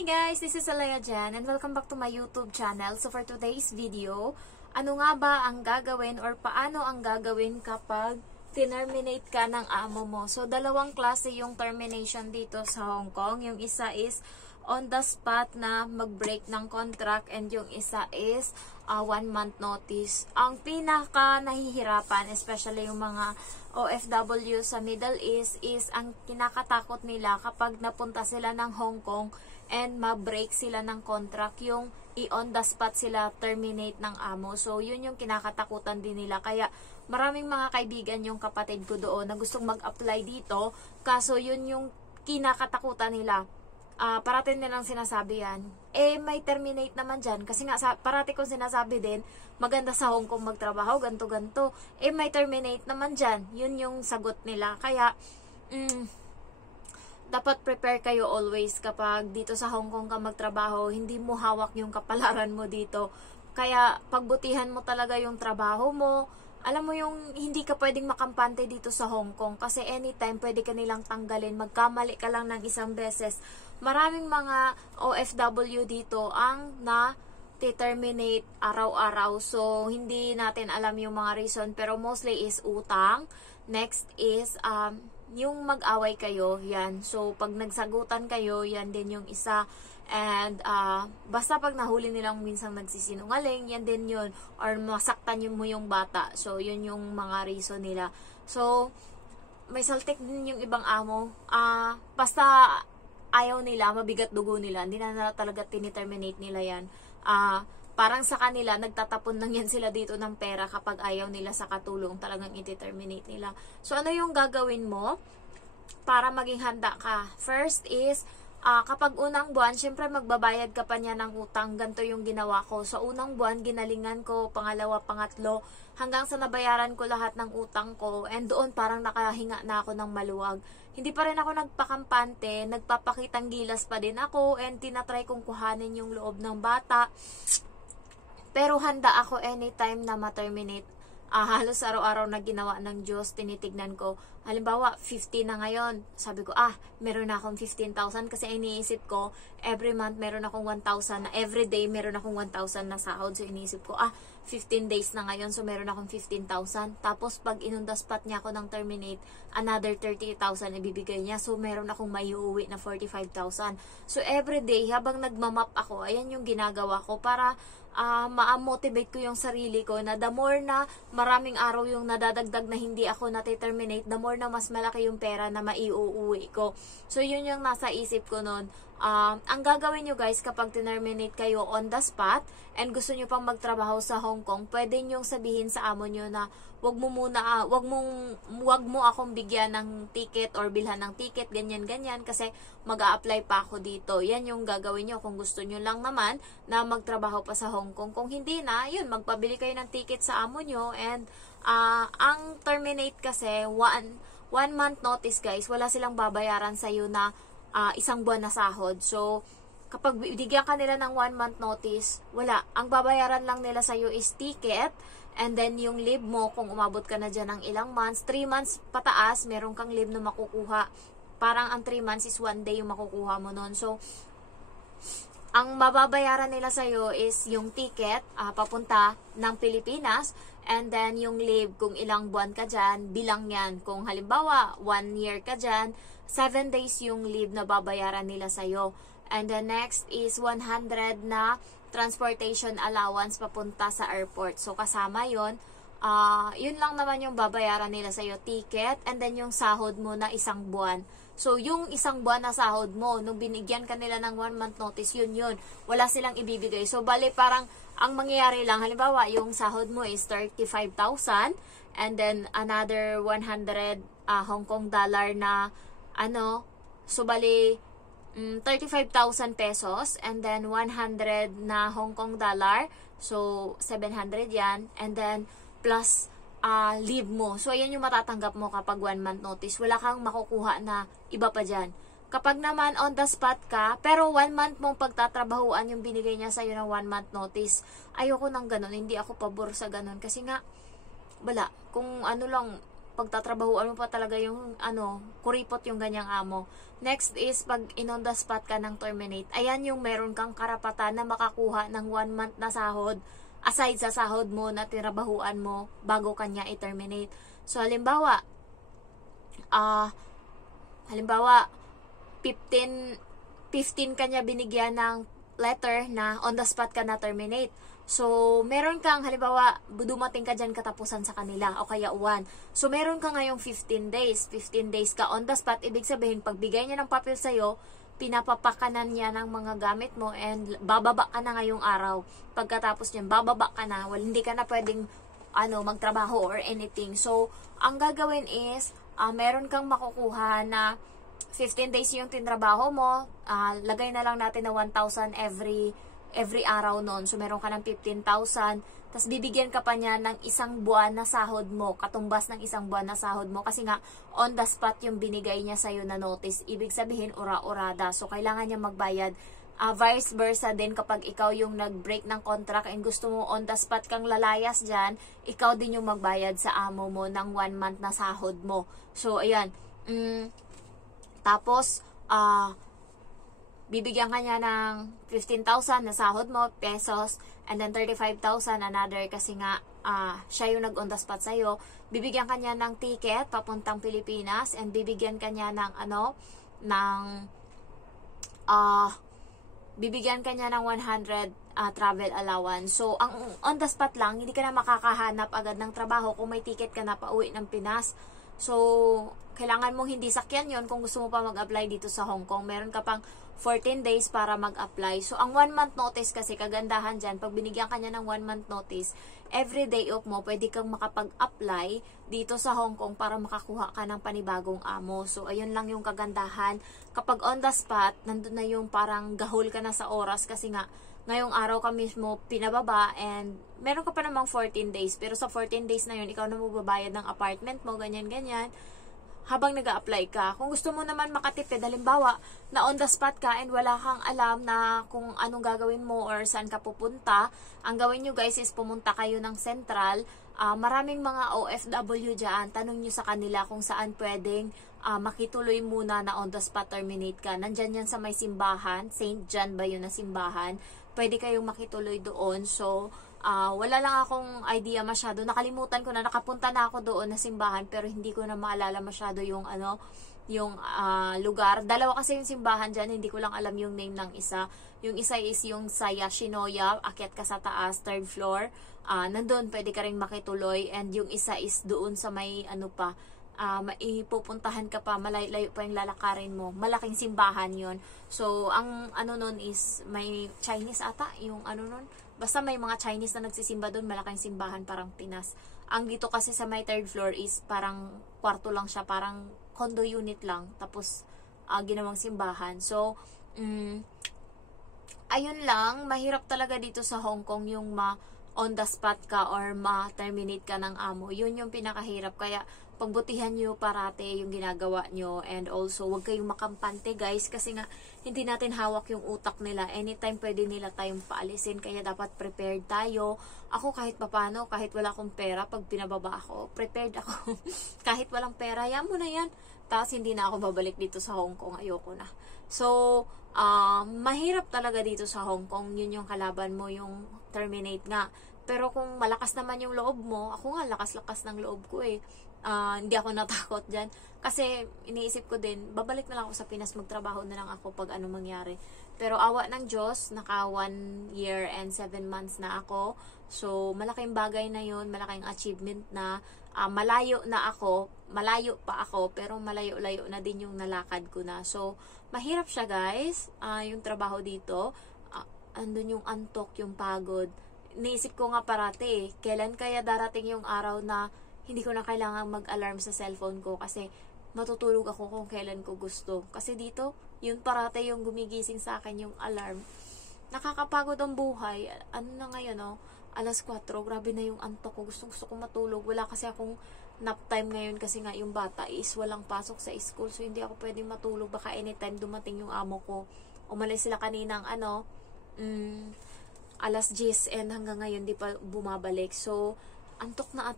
Hi guys, this is Alaya Jan and welcome back to my YouTube channel. So for today's video, ano nga ba ang gagawin or paano ang gagawin kapag terminate ka ng amo mo? So dalawang klase yung termination dito sa Hong Kong. Yung isa is on the spot na mag-break ng contract and yung isa is 1 month notice. Ang pinaka nahihirapan, especially yung mga OFW sa Middle East, is ang kinakatakot nila kapag napunta sila ng Hong Kong and ma-break sila ng contract, yung i-on the spot sila terminate ng amo. So yun yung kinakatakutan din nila. Kaya maraming mga kaibigan yung kapatid ko doon na gustong mag-apply dito, kaso yun yung kinakatakutan nila. Parati nilang sinasabi yan, may terminate naman dyan. Kasi nga, parati kong sinasabi din, maganda sa Hong Kong magtrabaho, ganto-ganto. May terminate naman dyan. Yun yung sagot nila. Kaya, dapat prepare kayo always kapag dito sa Hong Kong ka magtrabaho, hindi mo hawak yung kapalaran mo dito. Kaya, pagbutihan mo talaga yung trabaho mo. Alam mo yung hindi ka pwedeng makampante dito sa Hong Kong kasi anytime pwede ka nilang tanggalin. Magkamali ka lang ng isang beses. Maraming mga OFW dito ang na-terminate araw-araw. So, hindi natin alam yung mga reason. Pero mostly is utang. Next is yung mag-away kayo. Yan. So, pag nagsagutan kayo, yan din yung isa. And basta pag nahuli nilang minsan nagsisinungaling, yan din yun. Or masaktan mo yung bata. So, yun yung mga reason nila. So, may saltik din yung ibang amo. Basta ayaw nila, mabigat dugo nila. Hindi na talaga tiniterminate nila yan. Parang sa kanila, nagtatapon lang yan sila dito ng pera kapag ayaw nila sa katulong. Talagang iti-terminate nila. So, ano yung gagawin mo para maging handa ka? First is, kapag unang buwan, syempre magbabayad ka pa niya ng utang. Ganito yung ginawa ko. So, unang buwan, ginalingan ko, pangalawa, pangatlo, hanggang sa nabayaran ko lahat ng utang ko. And doon, parang nakahinga na ako ng maluwag. Hindi pa rin ako nagpakampante, nagpapakitang gilas pa din ako, and tinatry kong kuhanin yung loob ng bata. Pero handa ako anytime na ma-terminate. Halos araw-araw na ginawa ng Diyos, tinitignan ko. Halimbawa, 50 na ngayon. Sabi ko, meron na akong 15,000 kasi iniisip ko, every month meron akong 1,000 na, every day meron akong 1,000 na sahod. So iniisip ko, 15 days na ngayon, so meron akong 15,000. Tapos pag inunda spot niya ako ng terminate, another 30,000 ibibigay niya. So meron akong maiuwi na 45,000. So every day, habang nagmamap ako, ayan yung ginagawa ko para ma-motivate ko yung sarili ko na the more na maraming araw yung nadadagdag na hindi ako nati-terminate, the more na mas malaki yung pera na maiuuwi ko. So yun yung nasa isip ko nun. Ang gagawin nyo guys kapag terminate kayo on the spot and gusto nyo pang magtrabaho sa Hong Kong, pwede nyo sabihin sa amo nyo na wag mo akong bigyan ng ticket or bilhan ng ticket, ganyan kasi mag-a-apply pa ako dito. Yan yung gagawin nyo kung gusto nyo lang naman na magtrabaho pa sa Hong Kong. Kung hindi na, yun, magpabili kayo ng ticket sa amo nyo. And ang terminate kasi, 1 month notice guys, wala silang babayaran sa'yo na isang buwan na sahod. So, kapag bigyan ka nila ng 1 month notice, wala. Ang babayaran lang nila sa'yo is ticket, and then yung leave mo, kung umabot ka na dyan ng ilang months, 3 months pataas, meron kang leave na makukuha. Parang ang 3 months is 1 day yung makukuha mo nun. So, ang mababayaran nila sa'yo is yung ticket, papunta ng Pilipinas, and then yung leave, kung ilang buwan ka dyan, bilang yan. Kung halimbawa, 1 year ka dyan, 7 days yung leave na babayaran nila sa'yo. And the next is 100 na transportation allowance papunta sa airport. So, kasama yon. Yun lang naman yung babayaran nila sa'yo, ticket, and then yung sahod mo na isang buwan. So, yung isang buwan na sahod mo, nung binigyan ka nila ng 1 month notice, yun. Wala silang ibibigay. So, bali parang, ang mangyayari lang, halimbawa, yung sahod mo is 35,000, and then another 100 Hong Kong dollar na, so bali, 35,000 pesos, and then 100 na Hong Kong dollar, so 700 yan, and then plus leave mo. So ayan yung matatanggap mo kapag 1 month notice. Wala kang makukuha na iba pa dyan. Kapag naman on the spot ka, pero 1 month mong pagtatrabahuan yung binigay niya sa'yo ng 1 month notice, ayoko nang ganun, hindi ako pabor sa ganun, kasi nga wala, kung ano lang, pagtatrabahuan mo pa talaga yung kuripot yung ganyang amo. Next is pag in on the spot ka ng terminate. Ayan yung meron kang karapatan na makakuha ng 1 month na sahod aside sa sahod mo na tinabahuan mo bago kanya i-terminate. So halimbawa 15 kanya binigyan ng letter na on the spot ka na terminate. So, meron kang, halimbawa, dumating ka dyan katapusan sa kanila, o kaya 1. So, meron ka ngayong 15 days. 15 days ka on the spot. Ibig sabihin, pagbigay niya ng papel sa'yo, pinapapakanan niya ng mga gamit mo, and bababa ka na ngayong araw. Pagkatapos niyan, bababa ka na. Well, hindi ka na pwedeng magtrabaho or anything. So, ang gagawin is, meron kang makukuha na 15 days yung tinrabaho mo, lagay na lang natin na 1,000 every araw nun. So, meron ka ng 15,000. Tapos, bibigyan ka pa niya ng isang buwan na sahod mo. Katumbas ng isang buwan na sahod mo. Kasi nga, on the spot yung binigay niya sa'yo na notice. Ibig sabihin, ura-urada. So, kailangan niya magbayad. Vice versa din kapag ikaw yung nag-break ng contract and gusto mo on the spot kang lalayas dyan, ikaw din yung magbayad sa amo mo ng 1 month na sahod mo. So, ayan. Tapos, bibigyan ka niya ng 15,000 na sahod mo, pesos, and then 35,000 another kasi nga siya yung nag-on the spot sa'yo. Bibigyan ka niya ng ticket papuntang Pilipinas, and bibigyan ka niya ng bibigyan ka niya ng 100 travel allowance. So, ang on the spot lang, hindi ka na makakahanap agad ng trabaho kung may ticket ka na pauwi ng Pinas. So, kailangan mong hindi sakyan yon kung gusto mo pa mag-apply dito sa Hong Kong. Meron ka pang 14 days para mag-apply. So, ang 1 month notice kasi, kagandahan dyan, pag binigyan ka niya ng 1 month notice, every day off mo, pwede kang makapag-apply dito sa Hong Kong para makakuha ka ng panibagong amo. So, ayun lang yung kagandahan. Kapag on the spot, nandun na yung parang gahol ka na sa oras kasi nga, ngayong araw ka mismo pinababa and meron ka pa namang 14 days. Pero sa 14 days na yun, ikaw na magbabayad ng apartment mo, ganyan-ganyan, habang nag-a-apply ka. Kung gusto mo naman makatipid, halimbawa, na on the spot ka and wala kang alam na kung anong gagawin mo or saan ka pupunta, ang gawin nyo guys is pumunta kayo ng Central. Maraming mga OFW dyan, tanong nyo sa kanila kung saan pwedeng makituloy muna na on the spot terminate ka. Nandyan yan sa may simbahan, St. John ba yun na simbahan? Pwede kayong makituloy doon. So, wala lang akong idea masyado. Nakalimutan ko na, nakapunta na ako doon na simbahan, pero hindi ko na maalala masyado yung lugar. Dalawa kasi yung simbahan dyan, hindi ko lang alam yung name ng isa. Yung isa is yung sa Yoshinoya, akyat ka sa taas, 3rd floor. Nandun, pwede ka rin makituloy. And yung isa is doon sa may ipupuntahan ka pa, malayo pa yung lalakarin mo. Malaking simbahan yon. So, ang nun is may Chinese ata, yung nun. Basta may mga Chinese na nagsisimba doon, malaking simbahan, parang Pinas. Ang dito kasi sa may 3rd floor is parang kwarto lang siya, parang condo unit lang, tapos ginawang simbahan. So, ayun lang, mahirap talaga dito sa Hong Kong yung on the spot ka or ma-terminate ka ng amo. Yun yung pinakahirap. Kaya, pagbutihan nyo parate yung ginagawa nyo, and also, huwag kayong makampante guys, kasi nga, hindi natin hawak yung utak nila. Anytime pwede nila tayong paalisin, kaya dapat prepared tayo. Ako kahit papano, kahit wala akong pera, pag pinababa ako, prepared ako. Kahit walang pera, yan mo na yan. Tapos hindi na ako babalik dito sa Hong Kong, ayoko na. So, mahirap talaga dito sa Hong Kong, yun yung kalaban mo, yung terminate nga. Pero kung malakas naman yung loob mo, ako nga lakas-lakas ng loob ko eh. Hindi ako natakot dyan. Kasi iniisip ko din, babalik na lang ako sa Pinas, magtrabaho na lang ako pag ano mangyari. Pero awa ng Diyos, naka 1 year and 7 months na ako. So, malaking bagay na yun, malaking achievement na. Malayo pa ako, pero malayo-layo na din yung nalakad ko na. So, mahirap siya guys, yung trabaho dito. Andun yung antok, yung pagod. Iniisip ko nga parati kailan kaya darating yung araw na hindi ko na kailangan mag-alarm sa cellphone ko kasi matutulog ako kung kailan ko gusto. Kasi dito, yun parate yung gumigising sa akin yung alarm. Nakakapagod ang buhay. Ano na ngayon, 4:00, grabe na yung antok ko. Gusto ko matulog. Wala kasi akong nap time ngayon kasi nga yung bata is walang pasok sa school. So, hindi ako pwedeng matulog. Baka anytime dumating yung amo ko. Umalis sila kaninang 10:00 and hanggang ngayon di pa bumabalik. So, antok na